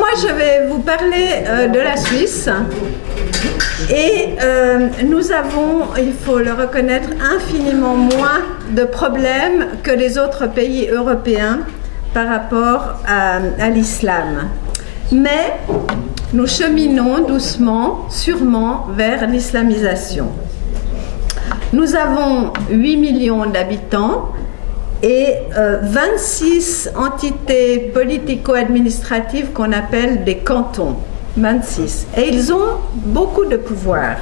moi, je vais vous parler de la Suisse. Et nous avons, il faut le reconnaître, infiniment moins de problèmes que les autres pays européens par rapport à l'islam. Mais nous cheminons doucement, sûrement, vers l'islamisation. Nous avons 8 millions d'habitants et 26 entités politico-administratives qu'on appelle des cantons. 26. Et ils ont beaucoup de pouvoir.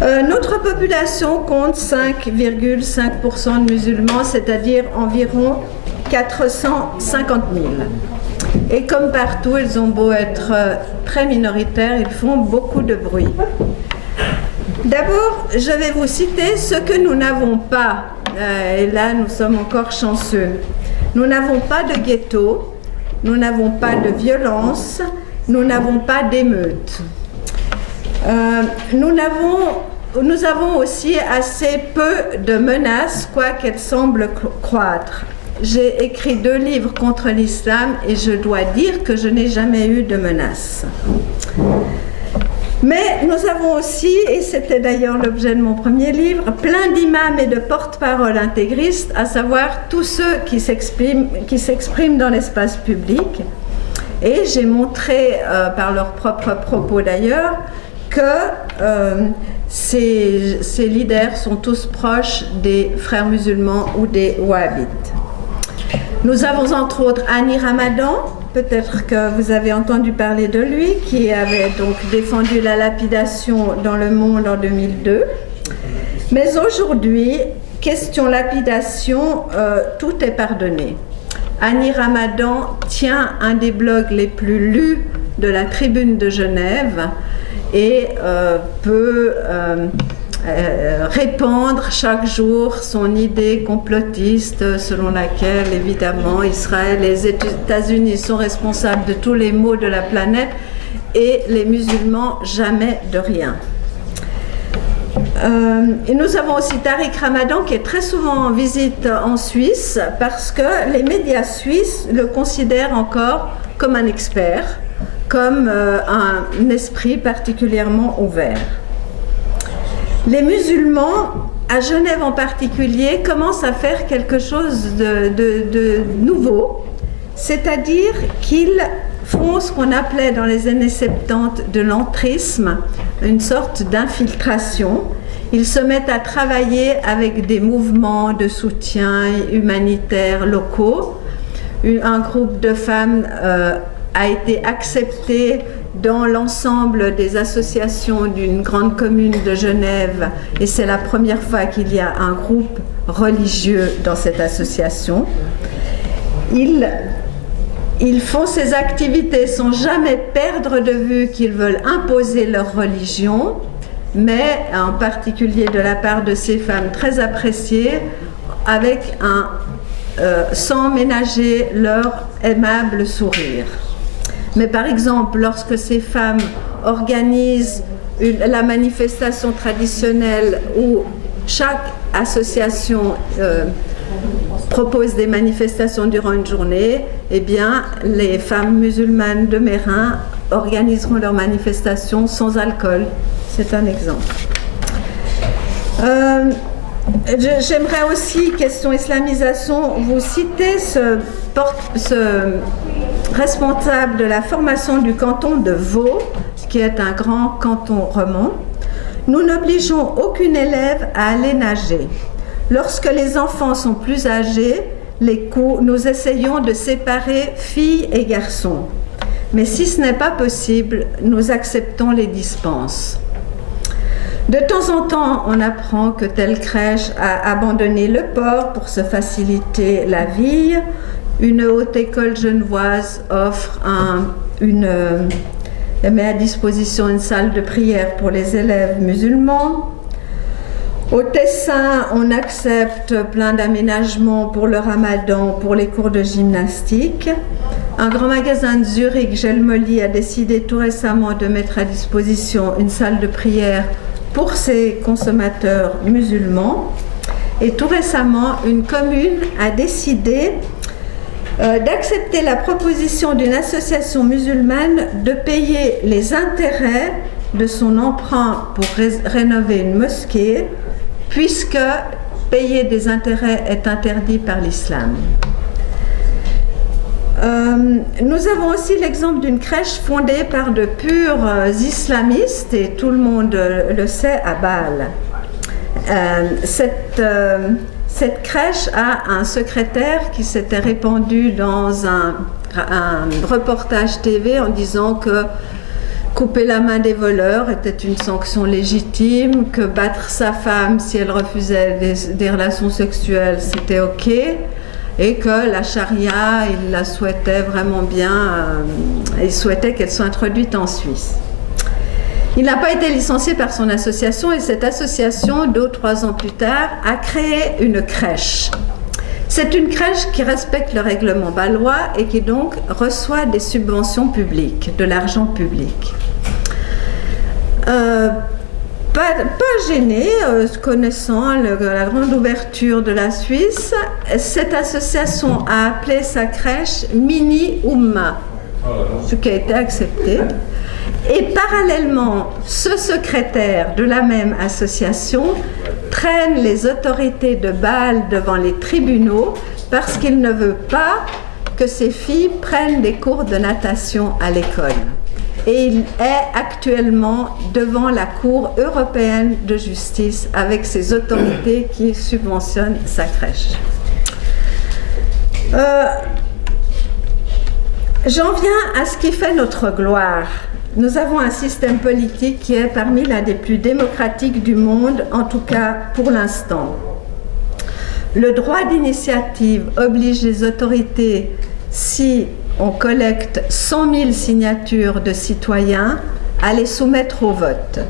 Notre population compte 5,5% de musulmans, c'est-à-dire environ 450 000. Et comme partout, ils ont beau être très minoritaires, ils font beaucoup de bruit. D'abord, je vais vous citer ce que nous n'avons pas. Et là, nous sommes encore chanceux. Nous n'avons pas de ghetto, nous n'avons pas de violence, nous n'avons pas d'émeutes. Nous avons aussi assez peu de menaces, quoiqu'elles semblent croître. J'ai écrit 2 livres contre l'islam et je dois dire que je n'ai jamais eu de menaces. Mais nous avons aussi, et c'était d'ailleurs l'objet de mon premier livre, plein d'imams et de porte-parole intégristes, à savoir tous ceux qui s'expriment dans l'espace public. Et j'ai montré, par leurs propres propos d'ailleurs, que ces leaders sont tous proches des frères musulmans ou des wahhabites. Nous avons entre autres Hani Ramadan, peut-être que vous avez entendu parler de lui, qui avait donc défendu la lapidation dans Le Monde en 2002. Mais aujourd'hui, question lapidation, tout est pardonné. Hani Ramadan tient un des blogs les plus lus de la Tribune de Genève et peut répandre chaque jour son idée complotiste selon laquelle, évidemment, Israël et les États-Unis sont responsables de tous les maux de la planète et les musulmans jamais de rien. Et nous avons aussi Tariq Ramadan qui est très souvent en visite en Suisse parce que les médias suisses le considèrent encore comme un expert, comme un esprit particulièrement ouvert. Les musulmans, à Genève en particulier, commencent à faire quelque chose de nouveau, c'est-à-dire qu'ils font ce qu'on appelait dans les années 70 de l'entrisme, une sorte d'infiltration. Ils se mettent à travailler avec des mouvements de soutien humanitaire locaux. Un groupe de femmes a été accepté dans l'ensemble des associations d'une grande commune de Genève et c'est la première fois qu'il y a un groupe religieux dans cette association. Ils font ces activités sans jamais perdre de vue qu'ils veulent imposer leur religion, mais en particulier de la part de ces femmes très appréciées, sans ménager leur aimable sourire. Mais par exemple, lorsque ces femmes organisent la manifestation traditionnelle où chaque association propose des manifestations durant une journée, eh bien, les femmes musulmanes de Mérin organiseront leurs manifestations sans alcool. C'est un exemple. J'aimerais aussi, question islamisation, vous citer ce responsable de la formation du canton de Vaud, qui est un grand canton roman. Nous n'obligeons aucune élève à aller nager. Lorsque les enfants sont plus âgés, nous essayons de séparer filles et garçons. Mais si ce n'est pas possible, nous acceptons les dispenses. De temps en temps, on apprend que telle crèche a abandonné le port pour se faciliter la vie. Une haute école genevoise met à disposition une salle de prière pour les élèves musulmans. Au Tessin, on accepte plein d'aménagements pour le ramadan, pour les cours de gymnastique. Un grand magasin de Zurich, Gelmoli, a décidé tout récemment de mettre à disposition une salle de prière pour ses consommateurs musulmans. Et tout récemment, une commune a décidé d'accepter la proposition d'une association musulmane de payer les intérêts de son emprunt pour rénover une mosquée, puisque payer des intérêts est interdit par l'islam. Nous avons aussi l'exemple d'une crèche fondée par de purs islamistes, et tout le monde le sait, à Bâle. Cette crèche a un secrétaire qui s'était répandu dans un reportage TV en disant que couper la main des voleurs était une sanction légitime, que battre sa femme si elle refusait des relations sexuelles, c'était OK, et que la charia, il la souhaitait vraiment bien, il souhaitait qu'elle soit introduite en Suisse. Il n'a pas été licencié par son association, et cette association, 2 ou 3 ans plus tard, a créé une crèche. C'est une crèche qui respecte le règlement bâlois et qui donc reçoit des subventions publiques, de l'argent public. Pas gêné, connaissant la grande ouverture de la Suisse, cette association a appelé sa crèche Mini Oumma, ce qui a été accepté. Et parallèlement, ce secrétaire de la même association traîne les autorités de Bâle devant les tribunaux parce qu'il ne veut pas que ses filles prennent des cours de natation à l'école. Et il est actuellement devant la Cour européenne de justice avec ses autorités qui subventionnent sa crèche. J'en viens à ce qui fait notre gloire. Nous avons un système politique qui est parmi l'un des plus démocratiques du monde, en tout cas pour l'instant. Le droit d'initiative oblige les autorités, si on collecte 100 000 signatures de citoyens, à les soumettre au vote.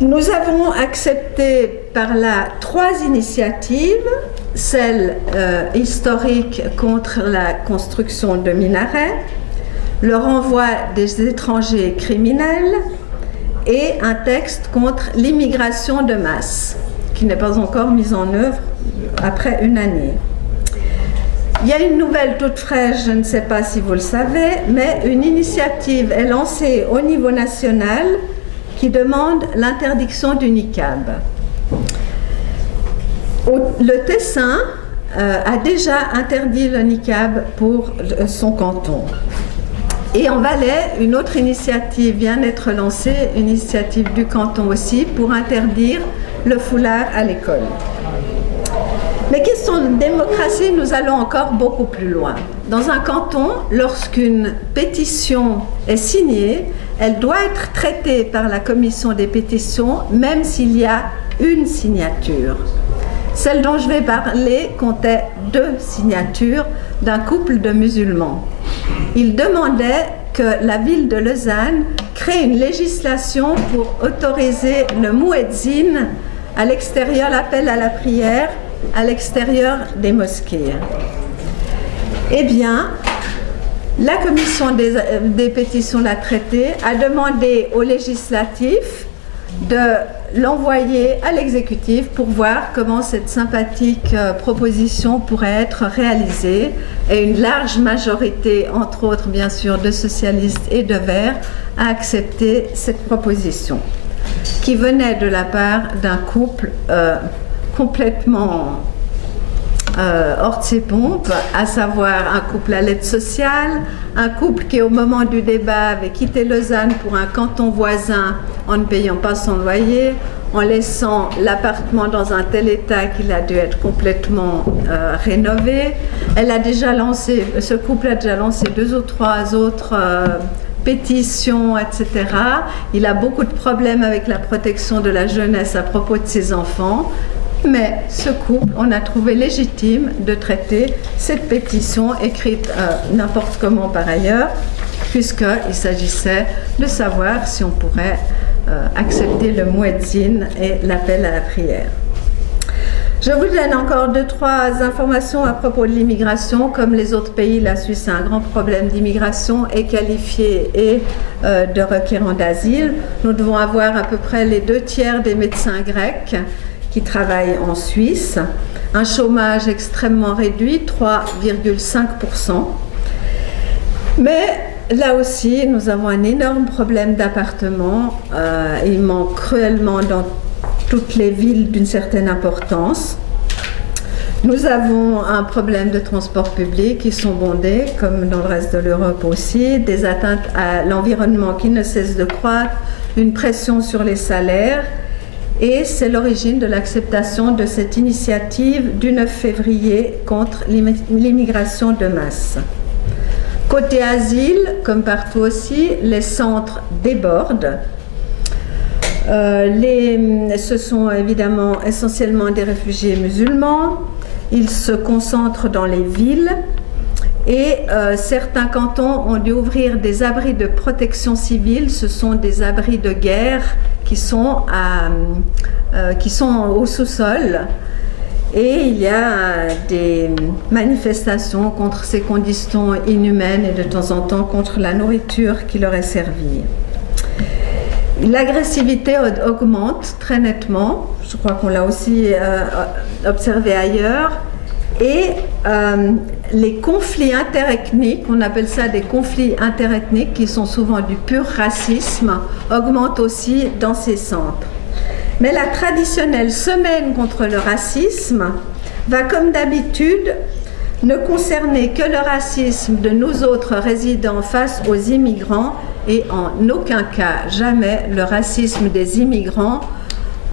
Nous avons accepté par là 3 initiatives, celle historique contre la construction de minarets, le renvoi des étrangers criminels et un texte contre l'immigration de masse, qui n'est pas encore mise en œuvre après 1 année. Il y a une nouvelle toute fraîche, je ne sais pas si vous le savez, mais une initiative est lancée au niveau national qui demande l'interdiction du niqab. Le Tessin a déjà interdit le niqab pour son canton. Et en Valais, une autre initiative vient d'être lancée, une initiative du canton aussi, pour interdire le foulard à l'école. Mais question de démocratie, nous allons encore beaucoup plus loin. Dans un canton, lorsqu'une pétition est signée, elle doit être traitée par la commission des pétitions, même s'il y a une signature. Celle dont je vais parler comptait 2 signatures d'un couple de musulmans. Ils demandaient que la ville de Lausanne crée une législation pour autoriser le muezzin à l'extérieur, l'appel à la prière, à l'extérieur des mosquées. Eh bien, la commission des pétitions l'a traité, a demandé au législatif de l'envoyer à l'exécutif pour voir comment cette sympathique proposition pourrait être réalisée. Et une large majorité, entre autres bien sûr de socialistes et de verts, a accepté cette proposition, qui venait de la part d'un couple complètement hors de ses pompes, à savoir un couple à l'aide sociale, un couple qui au moment du débat avait quitté Lausanne pour un canton voisin en ne payant pas son loyer, en laissant l'appartement dans un tel état qu'il a dû être complètement rénové. Ce couple a déjà lancé 2 ou 3 autres pétitions, etc. Il a beaucoup de problèmes avec la protection de la jeunesse à propos de ses enfants. Mais ce couple, on a trouvé légitime de traiter cette pétition écrite n'importe comment par ailleurs, puisqu'il s'agissait de savoir si on pourrait accepter le muezzin et l'appel à la prière. Je vous donne encore 2-3 informations à propos de l'immigration. Comme les autres pays, la Suisse a un grand problème d'immigration et qualifiée et de requérants d'asile. Nous devons avoir à peu près les 2 tiers des médecins grecs qui travaillent en Suisse. un chômage extrêmement réduit, 3,5%. Mais là aussi, nous avons un énorme problème d'appartements. Il manque cruellement dans toutes les villes d'une certaine importance. Nous avons un problème de transport public qui sont bondés, comme dans le reste de l'Europe aussi, des atteintes à l'environnement qui ne cessent de croître, une pression sur les salaires, et c'est l'origine de l'acceptation de cette initiative du 9 février contre l'immigration de masse. Côté asile, comme partout aussi, les centres débordent. Ce sont évidemment essentiellement des réfugiés musulmans. Ils se concentrent dans les villes et certains cantons ont dû ouvrir des abris de protection civile. Ce sont des abris de guerre qui sont au sous-sol. Et il y a des manifestations contre ces conditions inhumaines et de temps en temps contre la nourriture qui leur est servie. L'agressivité augmente très nettement, je crois qu'on l'a aussi observé ailleurs, et les conflits interethniques, on appelle ça des conflits interethniques qui sont souvent du pur racisme, augmentent aussi dans ces centres. Mais la traditionnelle semaine contre le racisme va, comme d'habitude, ne concerner que le racisme de nous autres résidents face aux immigrants et en aucun cas, jamais, le racisme des immigrants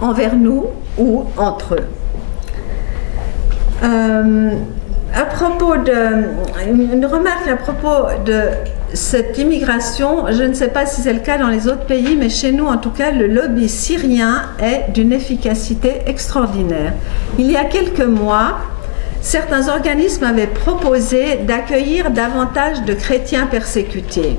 envers nous ou entre eux. Une remarque à propos de cette immigration, je ne sais pas si c'est le cas dans les autres pays, mais chez nous en tout cas, le lobby syrien est d'une efficacité extraordinaire. Il y a quelques mois, certains organismes avaient proposé d'accueillir davantage de chrétiens persécutés.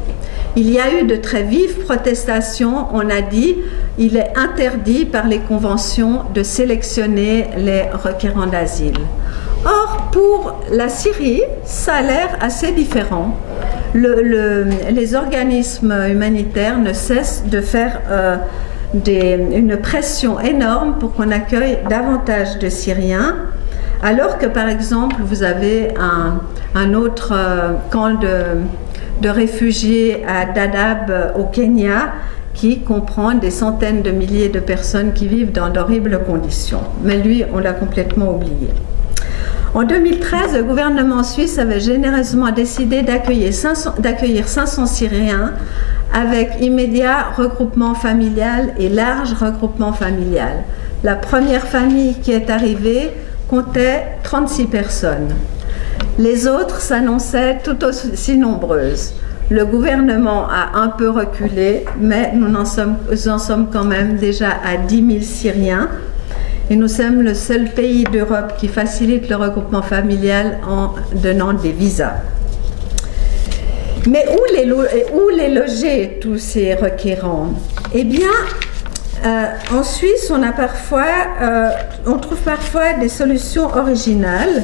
Il y a eu de très vives protestations, on a dit, il est interdit par les conventions de sélectionner les requérants d'asile. Or, pour la Syrie, ça a l'air assez différent. Les organismes humanitaires ne cessent de faire une pression énorme pour qu'on accueille davantage de Syriens, alors que par exemple vous avez un autre camp de réfugiés à Dadaab au Kenya qui comprend des centaines de milliers de personnes qui vivent dans d'horribles conditions. Mais lui, on l'a complètement oublié. En 2013, le gouvernement suisse avait généreusement décidé d'accueillir 500 Syriens avec immédiat regroupement familial et large regroupement familial. La première famille qui est arrivée comptait 36 personnes. Les autres s'annonçaient tout aussi nombreuses. Le gouvernement a un peu reculé, mais nous en sommes quand même déjà à 10 000 Syriens. Et nous sommes le seul pays d'Europe qui facilite le regroupement familial en donnant des visas. Mais où les loger, tous ces requérants? Eh bien, en Suisse, on trouve parfois des solutions originales.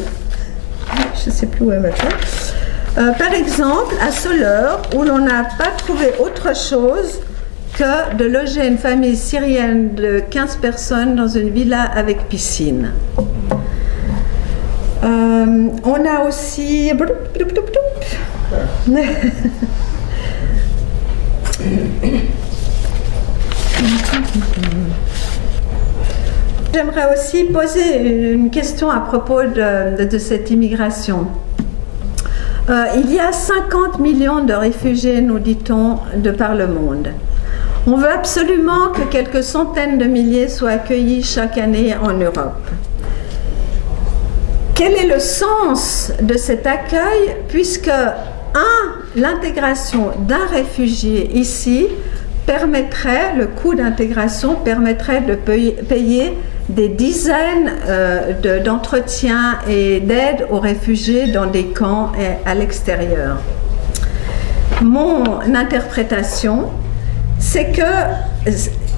Je ne sais plus où est maintenant. Par exemple, à Soleure, où l'on n'a pas trouvé autre chose que de loger une famille syrienne de 15 personnes dans une villa avec piscine. On a aussi... J'aimerais aussi poser une question à propos de cette immigration. Il y a 50 millions de réfugiés, nous dit-on, de par le monde. On veut absolument que quelques centaines de milliers soient accueillis chaque année en Europe. Quel est le sens de cet accueil puisque, l'intégration d'un réfugié ici permettrait, le coût d'intégration permettrait de payer des dizaines d'entretiens et d'aide aux réfugiés dans des camps et à l'extérieur. Mon interprétation, c'est que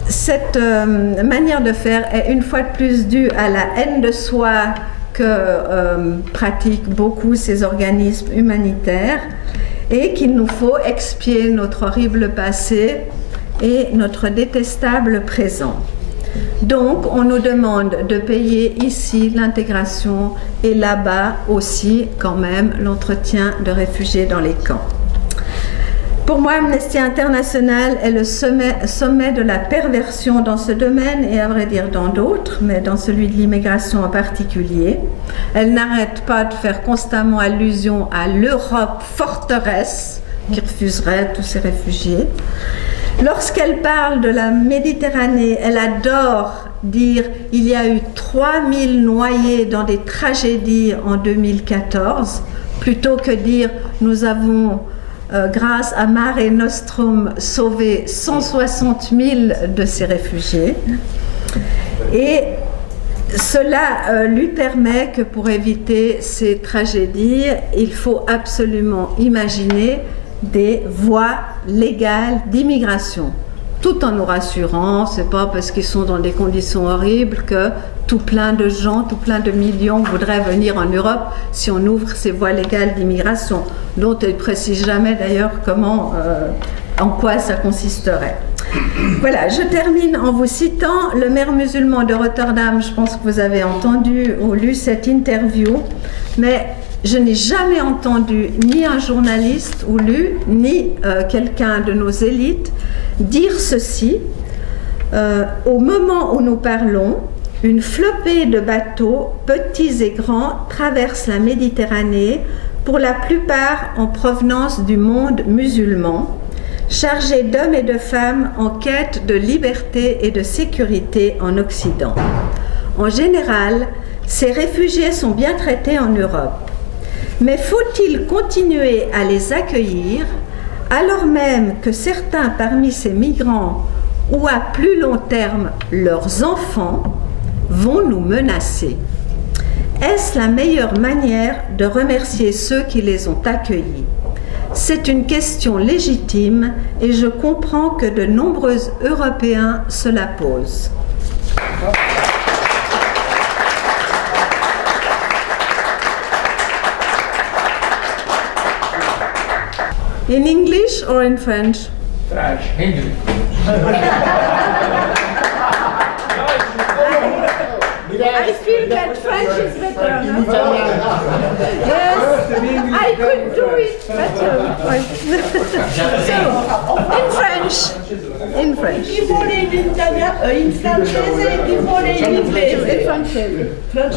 cette manière de faire est une fois de plus due à la haine de soi que pratiquent beaucoup ces organismes humanitaires et qu'il nous faut expier notre horrible passé et notre détestable présent. Donc, on nous demande de payer ici l'intégration et là-bas aussi, quand même, l'entretien de réfugiés dans les camps. Pour moi, Amnesty International est le sommet de la perversion dans ce domaine et à vrai dire dans d'autres, mais dans celui de l'immigration en particulier. Elle n'arrête pas de faire constamment allusion à l'Europe forteresse qui refuserait tous ces réfugiés. Lorsqu'elle parle de la Méditerranée, elle adore dire il y a eu 3000 noyés dans des tragédies en 2014, plutôt que dire nous avons grâce à Mare Nostrum sauvé 160 000 de ces réfugiés. Et cela lui permet que pour éviter ces tragédies, il faut absolument imaginer des voies légales d'immigration, tout en nous rassurant, c'est pas parce qu'ils sont dans des conditions horribles que tout plein de gens, tout plein de millions voudraient venir en Europe si on ouvre ces voies légales d'immigration, dont elle ne précise jamais d'ailleurs comment, en quoi ça consisterait. Voilà, je termine en vous citant le maire musulman de Rotterdam. Je pense que vous avez entendu ou lu cette interview, mais je n'ai jamais entendu ni un journaliste ou lu, ni quelqu'un de nos élites dire ceci. Au moment où nous parlons, une flopée de bateaux, petits et grands, traverse la Méditerranée, pour la plupart en provenance du monde musulman, chargés d'hommes et de femmes en quête de liberté et de sécurité en Occident. En général, ces réfugiés sont bien traités en Europe. Mais faut-il continuer à les accueillir alors même que certains parmi ces migrants, ou à plus long terme leurs enfants, vont nous menacer? Est-ce la meilleure manière de remercier ceux qui les ont accueillis? C'est une question légitime et je comprends que de nombreux Européens se la posent. In English or in French? French. English. I feel that French is better. No? Yes, I could do it better. So, in French. Il faut aller in français, il faut aller in anglais. In French.